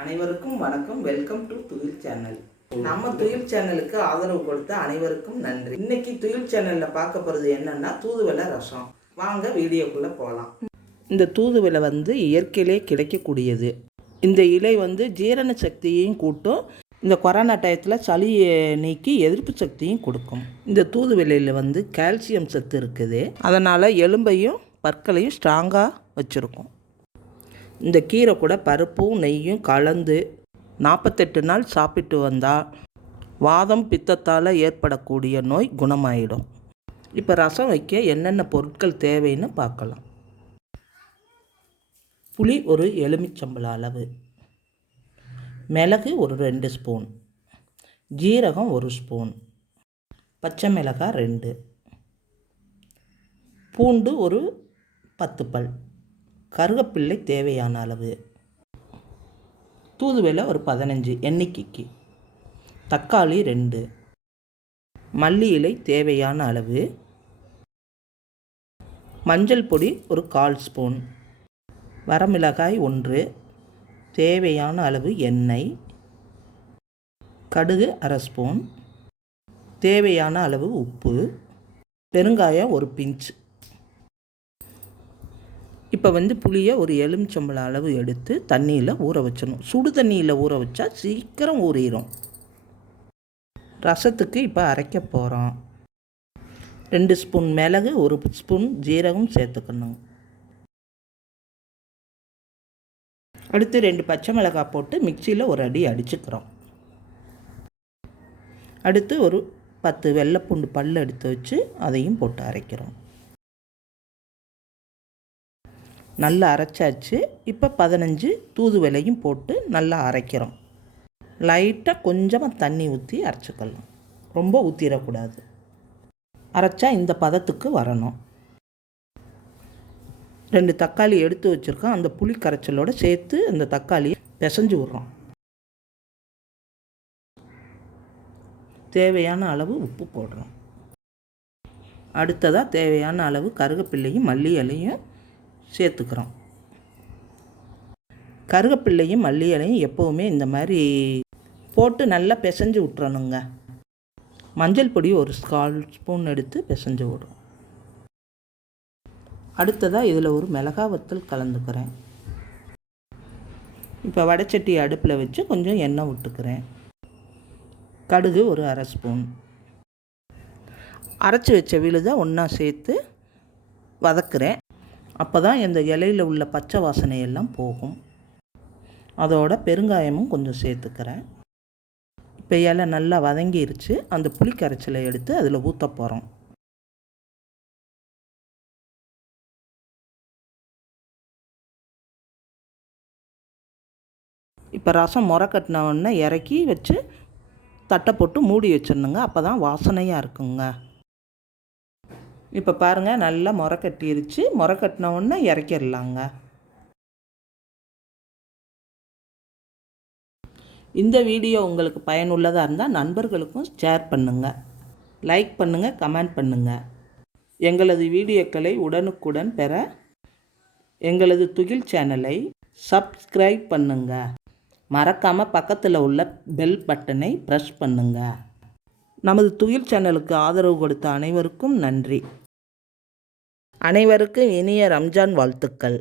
அனைவருக்கும் வணக்கம். Welcome to துயில் சேனல். நம்ம துயில் சேனலுக்கு ஆதரவு கொடுத்த அனைவருக்கும் நன்றி. இன்னைக்கு துயில் சேனலில் பார்க்க போகிறது என்னன்னா தூதுவளை ரசம். வாங்க வீடியோக்குள்ளே போகலாம். இந்த தூதுவளை இயற்கையிலே கிடைக்கக்கூடியது. இந்த இலை ஜீரண சக்தியையும் கூட்டும். இந்த கொரோனா டயத்தில் சளியை நீக்கி எதிர்ப்பு சக்தியும் கொடுக்கும். இந்த தூதுவளையில் கால்சியம் சத்து இருக்குது. அதனால் எலும்பையும் பற்களையும் ஸ்ட்ராங்காக வச்சுருக்கும். இந்த கீரை கூட பருப்பும் நெய்யும் கலந்து 48 நாள் சாப்பிட்டு வந்தால் வாதம் பித்தத்தால் ஏற்படக்கூடிய நோய் குணமாயிடும். இப்போ ரசம் வைக்க என்னென்ன பொருட்கள் தேவைன்னு பார்க்கலாம். புளி ஒரு எலுமிச்சம்பழ அளவு, மிளகு ஒரு 2 ஸ்பூன், ஜீரகம் 1 ஸ்பூன், பச்சை மிளகாய் 2, பூண்டு ஒரு 10 பல், கருவேப்பிள்ளை தேவையான அளவு, தூதுவளை ஒரு 15 எண்ணிக்கைக்கு, தக்காளி 2, மல்லி இலை தேவையான அளவு, மஞ்சள் பொடி ஒரு 1/4 ஸ்பூன், வரமிளகாய் 1, தேவையான அளவு எண்ணெய், கடுகு 1/2 ஸ்பூன், தேவையான அளவு உப்பு, பெருங்காயம் ஒரு பிஞ்ச். இப்போ புளியை ஒரு எலுமிச்சம்பழ அளவு எடுத்து தண்ணியில் ஊற வச்சிடணும். சுடு தண்ணியில் ஊற வச்சா சீக்கிரம் ஊறிடும். ரசத்துக்கு இப்போ அரைக்க போகிறோம். 2 ஸ்பூன் மிளகு, 1 ஸ்பூன் ஜீரகம் சேர்த்துக்கணும். அடுத்து 2 பச்சை மிளகாய் போட்டு மிக்சியில் ஒரு அடி அடிச்சுக்கிறோம். அடுத்து ஒரு 10 வெள்ளைப்பூண்டு பல் எடுத்து வச்சு அதையும் போட்டு அரைக்கிறோம். நல்லா அரைச்சாச்சு. இப்போ 15 தூதுவளையும் போட்டு நல்லா அரைக்கிறோம். லைட்டாக கொஞ்சமாக தண்ணி ஊற்றி அரைச்சிக்கலாம். ரொம்ப ஊற்றிடக்கூடாது. அரைச்சா இந்த பதத்துக்கு வரணும். 2 தக்காளி எடுத்து வச்சுருக்கோம். அந்த புளி கரைச்சலோடு சேர்த்து அந்த தக்காளியை பிசைஞ்சு விட்றோம். தேவையான அளவு உப்பு போடுறோம். அடுத்ததாக தேவையான அளவு கருவேப்பிள்ளையும் மல்லி இலையும் சேர்த்துக்கிறோம். கருவேப்பிள்ளையும் மல்லி இலையும் எப்போவுமே இந்த மாதிரி போட்டு நல்லா பிசைஞ்சு விட்டுறணுங்க. மஞ்சள் பொடி ஒரு 1/4 ஸ்பூன் எடுத்து பிசைஞ்சு விடுறோம். அடுத்ததாக இதில் ஒரு மிளகாய் வத்தல் கலந்துக்கிறேன். இப்போ வடைச்சட்டி அடுப்பில் வச்சு கொஞ்சம் எண்ணெய் விட்டுக்கிறேன். கடுகு ஒரு 1/2 ஸ்பூன், அரைச்சி வச்ச விழுதை ஒன்றா சேர்த்து வதக்குறேன். அப்போ தான் இந்த இலையில் உள்ள பச்சை வாசனையெல்லாம் போகும். அதோட பெருங்காயமும் கொஞ்சம் சேர்த்துக்கிறேன். இப்போ இலை நல்லா வதங்கிருச்சு. அந்த புளி கரைச்சலை எடுத்து அதில் ஊற்ற போகிறோம். இப்போ ரசம் முறை கட்டின உடனே இறக்கி வச்சு தட்டை போட்டு மூடி வச்சிடணுங்க. அப்போ தான் வாசனையாக இருக்குங்க. இப்போ பாருங்கள், நல்லா முறை கட்டிருச்சு. முறை கட்டின உடனே இறக்கிடலாங்க. இந்த வீடியோ உங்களுக்கு பயனுள்ளதாக இருந்தால் நண்பர்களுக்கும் ஷேர் பண்ணுங்கள், லைக் பண்ணுங்கள், கமெண்ட் பண்ணுங்கள். எங்களது வீடியோக்களை உடனுக்குடன் பெற எங்களது துகில் சேனலை சப்ஸ்கிரைப் பண்ணுங்கள். மறக்காமல் பக்கத்தில் உள்ள பெல் பட்டனை ப்ரெஸ் பண்ணுங்கள். நமது துகில் சேனலுக்கு ஆதரவு கொடுத்த அனைவருக்கும் நன்றி. அனைவருக்கும் இனிய ரம்ஜான் வாழ்த்துக்கள்.